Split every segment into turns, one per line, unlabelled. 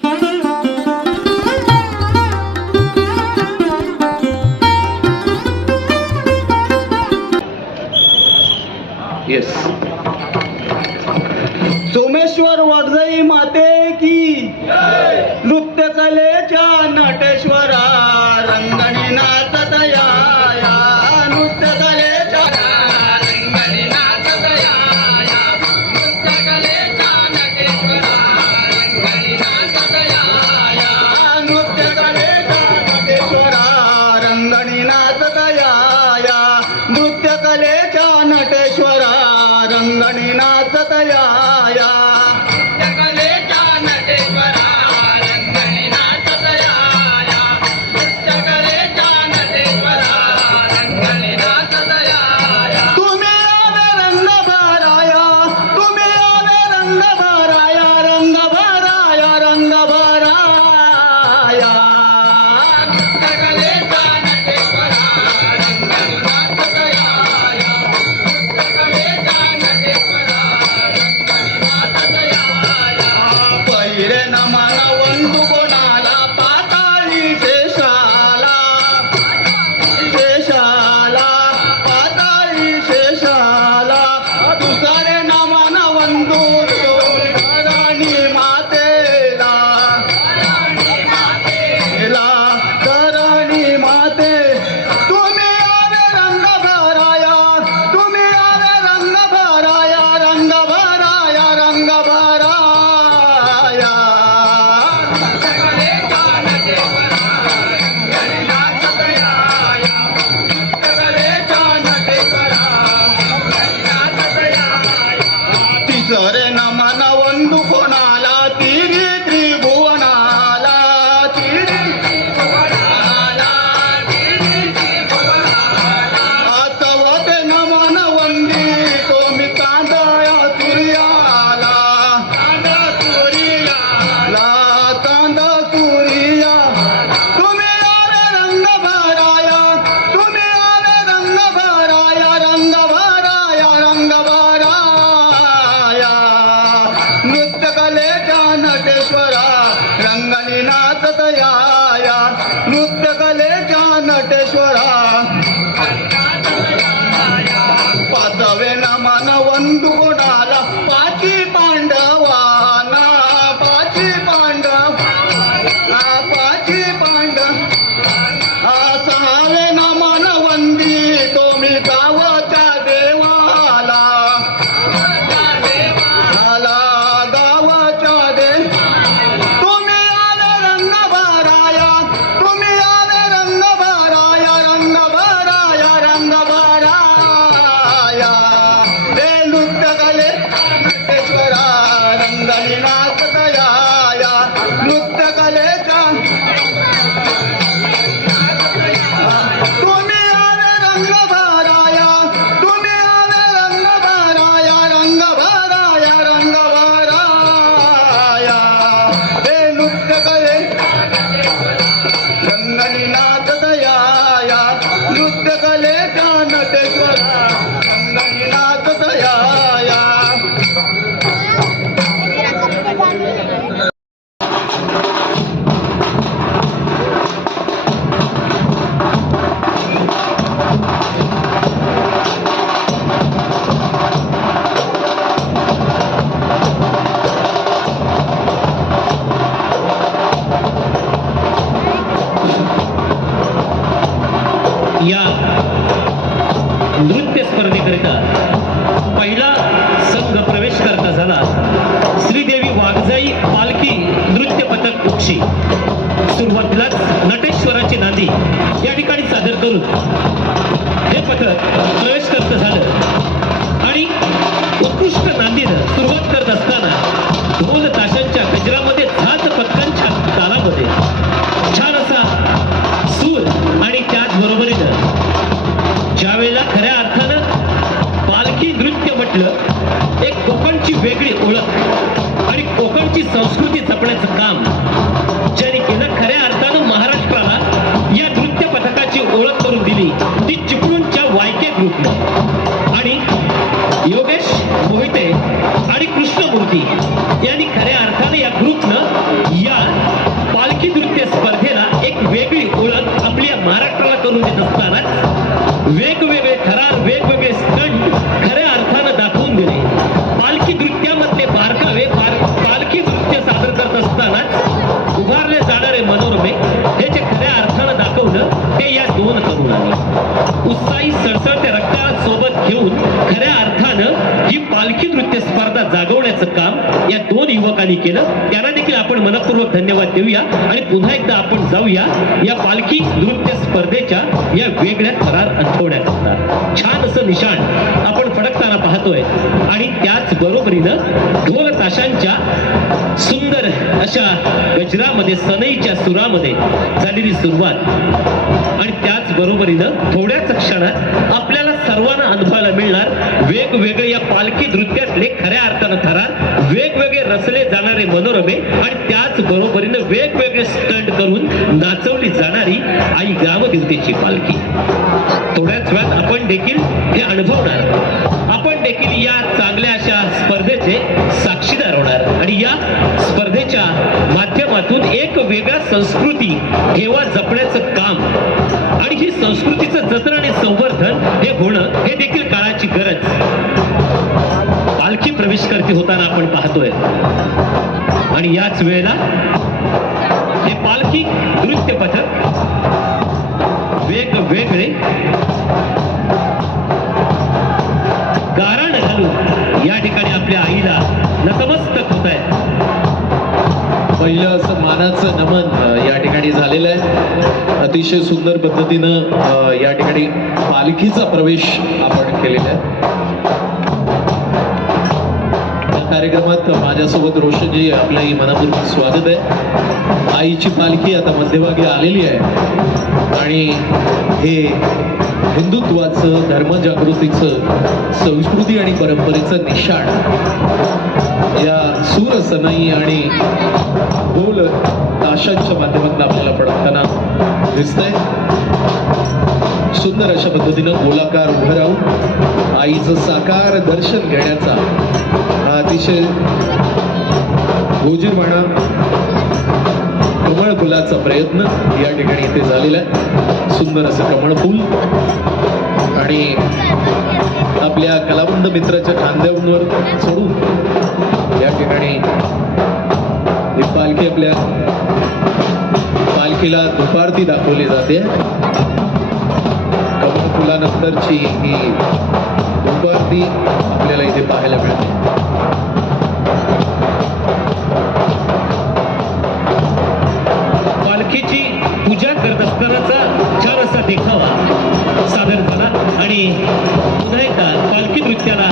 Thank you. कलेच्या नटेश्वरा रंगणी नाचत तया नृत्यकलेच्या नटेश्वरा. ए करून देत असतानाच वेगवेगळे
थरार वेगवेगळे स्टंट खऱ्या अर्थानं दाखवून दिले. पालखी नृत्यामधले बारकावे पालखी नृत्य सादर करत असतानाच उभारले जाणारे मनोरमे हे जे खऱ्या अर्थानं दाखवलं ते या दोन तरुणांनी उत्साही सळसळत्या रक्ताला सोबत घेऊन खऱ्या अर्थानं ही पालखी नृत्य स्पर्धा जागवण्याचं काम या दोन युवकांनी केलं. त्यांना देखील आपण मनपूर्वक धन्यवाद देऊया. पुन्हा एकदा आपण जाऊया या पालखी नृत्य स्पर्धेच्या या वेगळ्या थरार आठवड्याकरता छान असं निशाण आपण फडकताना पाहतोय. आणि त्याच बरोबरीनं ढोल ताशांच्या सुंदर अशा गजरामध्ये सनईच्या सुरामध्ये झालेली सुरुवात. आणि त्याच बरोबरीनं थोड्याच क्षणात आपल्याला सर्वांना अनुभवायला मिळणार. वेगवेगळे या पालखी नृत्यातले खऱ्या अर्थानं ठरार वेगवेगळे रचले जाणारे मनोरमे आणि त्याच बरोबरीनं वेगवेगळे स्टंट करून नाचवली जाणारी आई ग्रामदेवतेची पालखी. थोड्याच वेळात आपण देखील हे अनुभवणार. आपण देखील या चांगल्या अशा स्पर्धेचे साक्षीदार होणार. आणि या स्पर्धेच्या माध्यमातून एक वेगळा संस्कृती ठेवा जपण्याचं काम. आणि ही संस्कृती होणं हे देखील काळाची गरज. पालखी प्रवेश करते होताना आपण पाहतोय. आणि याच वेळेला हे पालखी नृत्य पथक वेगवेगळे गारण घालून या ठिकाणी आपल्या आईला नतमस्तक होत आहे.
पहिलं असं मानाचं नमन या ठिकाणी झालेला आहे. अतिशय सुंदर पद्धतीनं या ठिकाणी पालखीचा प्रवेश आपण केलेला आहे. कार्यक्रमात माझ्यासोबत रोशनजी आपलंही मनापूर्वक स्वागत आहे. आईची पालखी आता मध्यभागी आलेली आहे. आणि हे हिंदुत्वाचं धर्मजागृतीचं संस्कृती आणि परंपरेचं निशाण. या सूर सनई आणि बोल ताशांच्या माध्यमातून आपल्याला पडताना दिसतंय. सुंदर अशा पद्धतीनं गोलाकार उभं राहून आईचं साकार दर्शन घेण्याचा हा अतिशय गोजीरवाणा कमळ फुलाचा प्रयत्न या ठिकाणी इथे झालेला आहे. सुंदर असं कमळ फुल आणि आपल्या कलावंत मित्राच्या खांद्यावर चढून या ठिकाणी ही पालखी आपल्या पालखीला दुपारती दाखवली जाते. कमळ ही दुपारती आपल्याला इथे पाहायला मिळते.
पालखीची पूजा करत असतानाचा छान असा देखावा सादर झाला आणि पुन्हा एकदा पालखी नृत्याला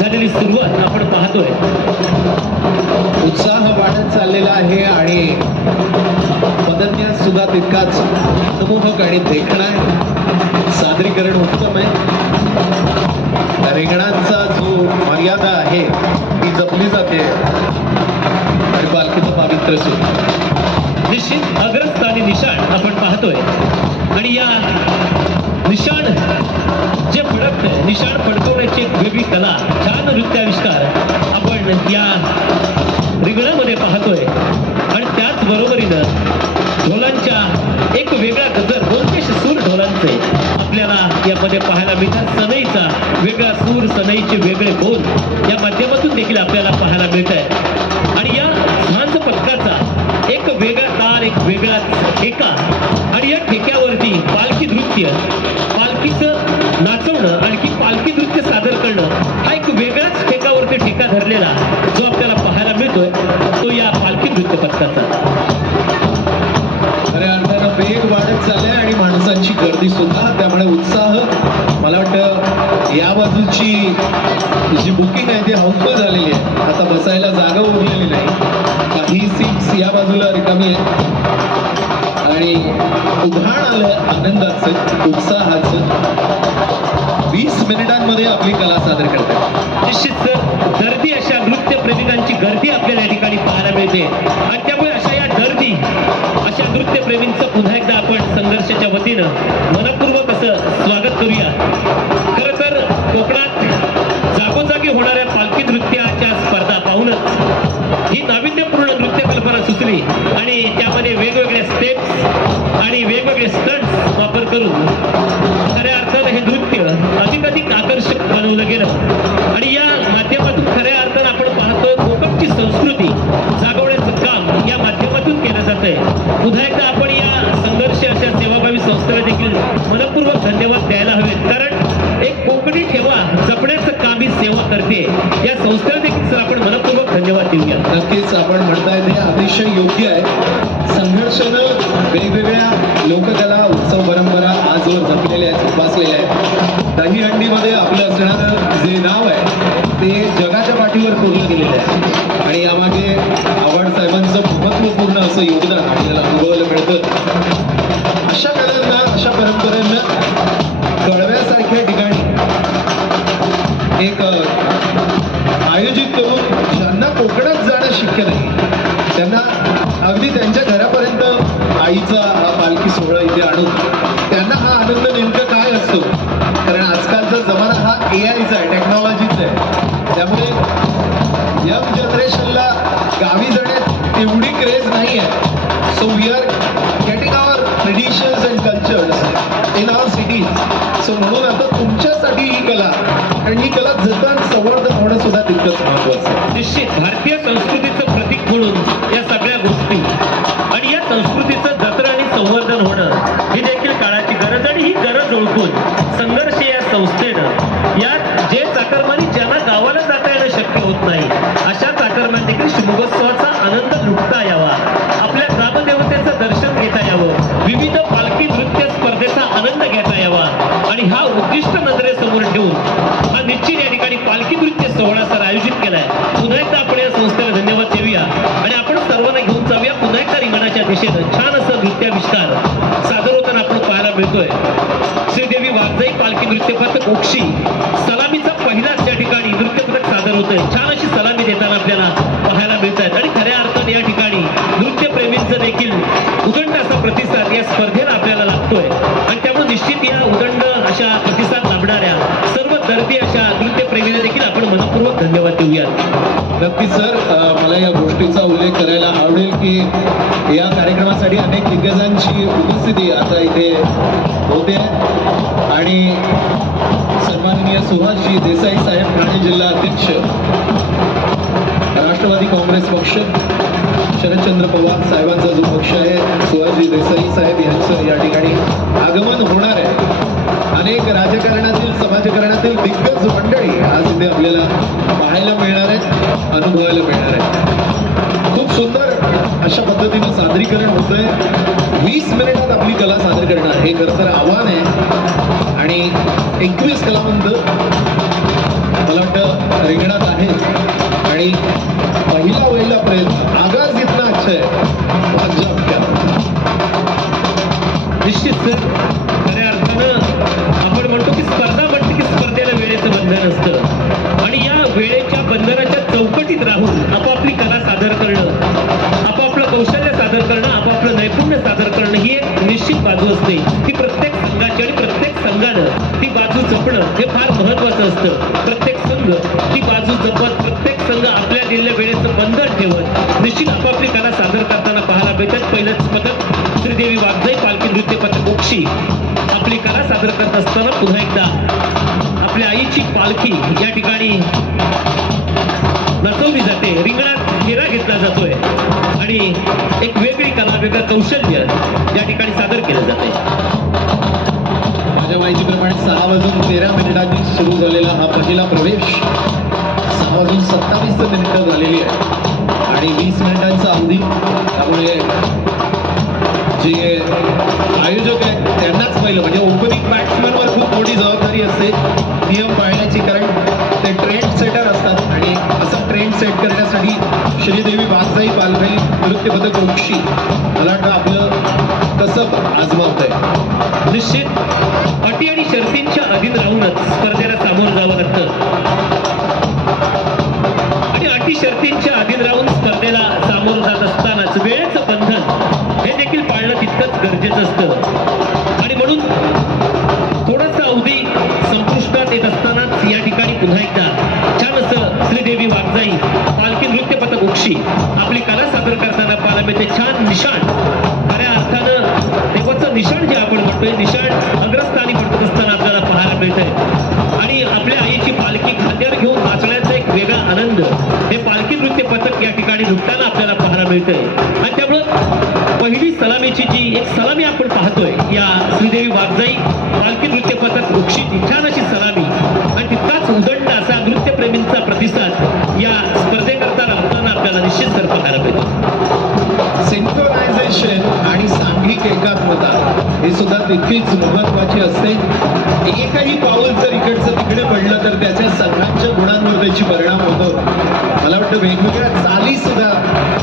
झालेली सुरुवात आपण पाहतोय.
उत्साह वाढत चाललेला आहे आणि पदन्यास सुद्धा तितकाच मनमोहक आणि देखणा आहे. सादरीकरण उत्तम आहे. रिंगणांचा जो मर्यादा आहे ती जपली जाते. आणि पालखीचं पावित्र्य सुद्धा
निश्चित अग्रस्त आणि निशाण आपण पाहतोय. आणि या निशाण जे फडकतंय निशाण फडकवण्याची एक वेगळी कला छान नृत्याविष्कार आपण या रिंगणामध्ये पाहतोय. आणि त्याच बरोबरीनं ढोलांच्या एक वेगळा गजर दोनशे सूर ढोलांचे. आपल्याला यामध्ये पाहायला मिळतात सनईचा वेगळा सूर सनईचे वेगळे बोल. या माध्यमातून देखील आपल्याला पाहायला मिळत आहे.
माणसांची सुद्धा त्यामुळे उत्साह मला वाटतं या बाजूची जी बुकिंग आहे ती हाऊसफुल झालेली आहे. आता बसायला जागा उरलेली नाही. काही सीट्स या बाजूला रिकामी आहेत. आणि उधाण आलं आनंदाचं उत्साहाचं. वीस मिनिटांमध्ये आपली कला सादर करतात.
निश्चित सर. गर्दी आपण वतीनं मनपूर्वक असं स्वागत करूया. खरं तर कोकणात जागोजागी होणाऱ्या पालखी नृत्याच्या स्पर्धा पाहूनच ही नाविन्यपूर्ण नृत्य कल्पना सुचली आणि त्यामध्ये वेगवेगळ्या स्टेप्स आणि वेगवेगळे स्टंट्स वापर करून खऱ्या अर्थानं हे नृत्य अधिकाधिक आकर्षक बनवलं गेलं. संस्थेला देखील सर आपण मनपूर्वक धन्यवाद देऊया. नक्कीच आपण म्हणताय ते
अतिशय योग्य आहे. संघर्षानं वेगवेगळ्या लोककला उत्सव परंपरा आजवर जपलेल्या आहेत उपासलेल्या आहेत. दहीहंडीमध्ये आपलं असणारं जे नाव आहे ते जगाच्या पाठीवर पूर्ण गेलेलं आहे. आणि यामागे आव्हाड साहेबांचं महत्त्वपूर्ण असं योगदान आपल्याला अनुभवायला मिळतं. अशा म्हणून आता तुमच्यासाठी ही कला. आणि ही कला जतन संवर्धन होणं सुद्धा तितकंच महत्वाचं
निश्चित. भारतीय संस्कृती एकदा छान असं नृत्याविष्कार सादर होताना आपण पाहायला मिळतोय. श्रीदेवी वाघजाई पालखी नृत्य पथक ओक्षी सलामीचा पहिलाच या ठिकाणी नृत्य पथक सादर होतोय. छान अशी सलामी देताना आपल्याला पाहायला मिळत आहेत आणि खऱ्या अर्थाने या ठिकाणी नृत्यप्रेमींचं देखील उदंड असा प्रतिसाद या स्पर्धेला आपल्याला लागतोय. आणि त्यामुळे निश्चित या उदंड अशा प्रतिसाद लाभणाऱ्या सर्व दर्दी अशा नृत्यप्रेमींना देखील आपण मनपूर्वक धन्यवाद देऊयात.
नक्की सर मला या गोष्टीचा उल्लेख आवडेल की या कार्यक्रमासाठी अनेक दिग्गजांची उपस्थिती आता इथे होते. आणि सन्माननीय सुभाषजी देसाई साहेब ठाणे जिल्हा अध्यक्ष राष्ट्रवादी काँग्रेस पक्ष शरदचंद्र पवार साहेबांचा जो पक्ष आहे सुभाषजी देसाई साहेब यांचं या ठिकाणी आगमन होणार आहे. अनेक राजकारणातील समाजकारणातील दिग्गज मंडळी आज इथे आपल्याला पाहायला मिळणार आहेत अनुभवायला मिळणार आहेत. खूप सुंदर अशा पद्धतीनं सादरीकरण होत आहे वीस मिनिटात आपली कला सादर करणं हे खरं तर आव्हान आहे. आणि एकवीस कलावंत मला वाटतं रिंगणात आहे आणि पहिला वहिला प्रयत्न आगाज इतना अच्छा
आहे हे फार महत्वाचं असतं. प्रत्येक संघ ती बाजू जपत प्रत्येक संघ आपल्या दिलेल्या वेळेचं बंधन ठेवत निश्चित आपापली कला सादर करताना पाहायला मिळतात पहिलंच पथक श्रीदेवी वाघजाई पालखी नृत्य पथक ओक्षी आपली कला सादर करत असताना पुन्हा एकदा आपल्या आईची पालखी या ठिकाणी नचवली जाते. रिंगणात घेरा घेतला जातोय आणि एक वेगळी कला वेगळं कौशल्य या ठिकाणी सादर केलं जाते
माझ्या माहितीप्रमाणे सहा वाजून तेरा मिनिटांनी सुरू झालेला हा पहिला प्रवेश. सहा वाजून सत्तावीस मिनिटं झालेली आहे. आणि वीस मिनिटांचा अवधी. त्यामुळे जे आयोजक आहेत त्यांनाच पाहिलं. म्हणजे ओपनिंग बॅट्समॅनवर खूप मोठी जबाबदारी असते. नियम पाळण्याची कारण ते ट्रेंड सेटर असतात. आणि असा ट्रेंड सेट करण्यासाठी श्रीदेवी वाघजाई पालभाई नृत्यपदक पथक मला वाटतं आपलं कसं आजमावत आहे
निश्चित अटी आणि शर्तींच्या अधीन राहूनच स्पर्धेला सामोरं जावं लागतं. आणि अटी शर्तींच्या अधीन राहून स्पर्धेला सामोरं जात असतानाच वेळेचं बंधन हे देखील पाळणं तितकंच गरजेचं असतं. हे पालखी नृत्य पथक या ठिकाणी झुकताना आपल्याला पाहायला मिळतंय. आणि त्यामुळं पहिली सलामीची जी एक सलामी आपण पाहतोय या श्रीदेवी वागजाई पालखी नृत्य पथक उक्षी छान अशी सलामी आणि तितकाच उदंड असा नृत्यप्रेमींचा प्रतिसाद या स्पर्धेकरता लावताना आपल्याला निश्चित तर पाहायला मिळतो सिंक्रोनायझेशन आणि सांघिक एकात्मता हे सुद्धा
तितकीच महत्वाची असते. एकही पाऊल जर इकडचं तिकडे पडलं तर त्याच्या सगळ्यांच्या गुणात त्याची परिणाम होतो. मला वाटतं वेगवेगळ्या चाली सुद्धा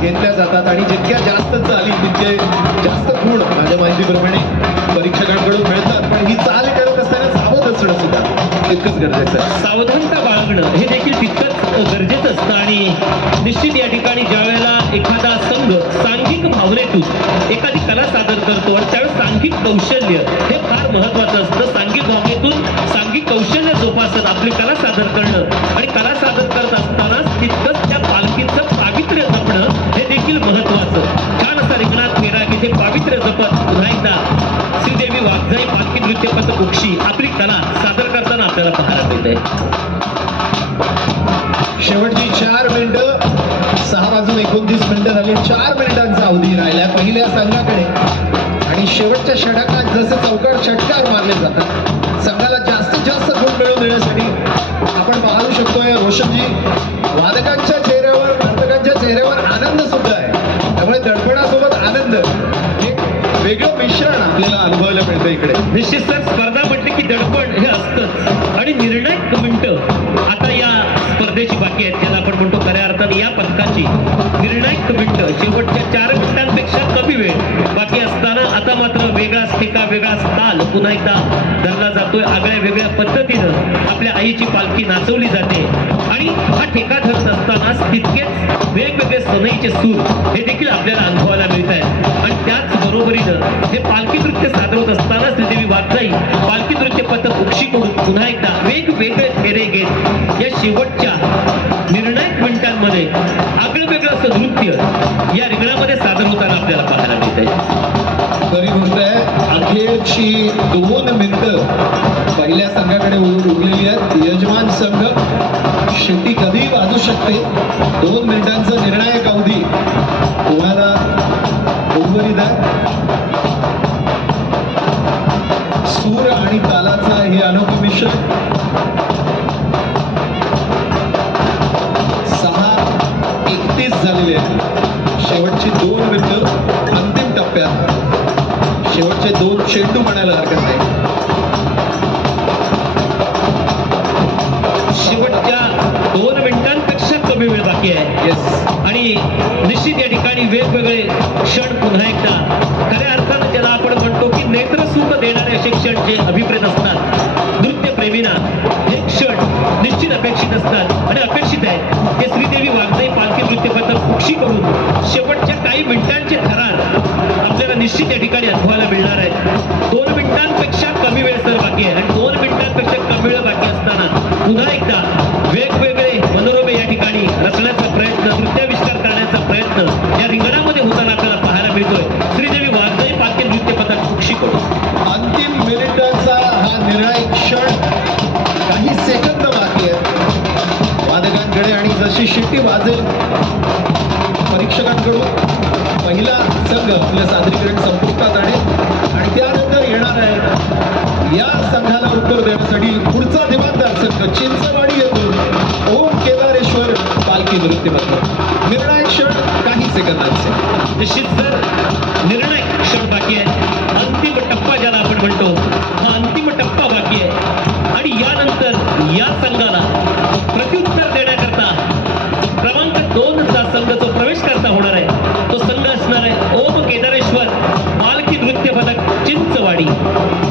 घेतल्या जातात आणि जितक्या जास्त चाली तितके जास्त गुण माझ्या माहितीप्रमाणे परीक्षकांकडून मिळतात पण ही चाल करत असताना सावध असणं सुद्धा तितकंच गरजेचं आहे.
सावधानता बाळगणं हे देखील तितकंच गरजेचं असतं. आणि निश्चित या ठिकाणी ज्या वेळेला एखादा संघ सांघिक भावनेतून एखादी कला सादर करतो आणि त्यावेळेस सांघिक कौशल्य हे फार महत्वाचं असतं. सांघिक भावनेतून सांघिक आपली कला सादर करणं आणि कला सादर करत असताना तितकंच त्या पालखीचं पावित्र्य जपणं हे देखील महत्वाचं छान असा रिंगणात फेरा की ते पावित्र्य जपत पुन्हा एकदा श्रीदेवी वाघजाई पालखी नृत्य पथक उक्षी आपली कला सादर करताना आपल्याला पाहायला मिळते.
शेवटची चार मिनिटं सहा वाजून एकोणतीस मिनिटं झाली. चार मिनिटांचा अवधी राहिला. पहिल्या संघाकडे आणि शेवटच्या षटकात जसे चौकार षटकार मारले जातात शकतोय वादकांच्या चेहऱ्यावर वादकांच्या चेहऱ्यावर आनंद सुद्धा आहे. त्यामुळे दडपणासोबत आनंद एक वेगळं मिश्रण आपल्याला अनुभवायला मिळतं इकडे.
निश्चित सर स्पर्धा म्हटली की दडपण हे असतंच. आणि निर्णायक मिनिटं आता या स्पर्धेची बाकी आहेत त्याला आपण म्हणतो खऱ्या अर्थात या पथकाची निर्णायक मिनिटं शेवटच्या चार मिनिटांपेक्षा कमी वेळ बाकी असताना आता मात्र वेगळाच ठेका वेगळाच ताल. पुन्हा एकदा धरला जातोय आगळ्या वेगळ्या पद्धतीनं आपल्या आईची पालखी नाचवली जाते. आणि हा ठेका ठरत असतानाच तितकेच वेगवेगळे सनईचे सूर हे देखील आपल्याला अनुभवायला मिळत आहेत आणि त्याच बरोबरीनं हे पालखी नृत्य सादर होत असताना श्रीदेवी वाघजाई पालखी नृत्य पथक उक्षीकडून पुन्हा एकदा वेगवेगळे फेरे घेत या शेवटच्या निर्णायक मिनिटांमध्ये आगळं वेगळं असं नृत्य या रिंगणामध्ये सादर होताना आपल्याला पाहायला मिळत आहे
अखेरची दोन मिनिटं पहिल्या संघाकडे उरलेली आहेत. यजमान संघ शेवटी कधी वाजू शकते. दोन मिनिटांचा निर्णायक अवधी तुम्हाला उर्वरित आहे. सूर आणि तालाचा हे अनोखं मिश्रण. सहा एकतीस झालेले आहेत. शेवटची दोन चेंडू म्हणायला हरकत नाही.
शेवटच्या दोन मिनिटांपेक्षा कमी वेळ बाकी आहे.
येस
आणि निश्चित या ठिकाणी वेगवेगळे क्षण पुन्हा एकदा. खऱ्या अर्थानं ज्याला आपण म्हणतो की नेत्रसुख देणारे असे क्षण जे अभिप्रेत असतात नृत्यप्रेमींना हे क्षण निश्चित अपेक्षित असतात आणि अपेक्षित आहे की श्रीदेवी वाघजाई पालखी नृत्य पथक उक्षी करून शेवटच्या काही मिनिटांचे थरार आपल्याला निश्चित या ठिकाणी अनुभवायला मिळणार आहे.
वादकांकडे शिट्टी वाजेल परीक्षकांकडून. पहिला संघ आपलं सादरीकरण संपुष्टात आणेल आणि त्यानंतर येणार आहे या संघाला उत्तर देण्यासाठी पुढचा दिवाणदार संघ चिंचवाडी येथून ओम केदारेश्वर पालखी नृत्यबद्दल पथक निर्णायक क्षण काही सेकंदांचे
निश्चित सर निर्णय चिंचवाडी हा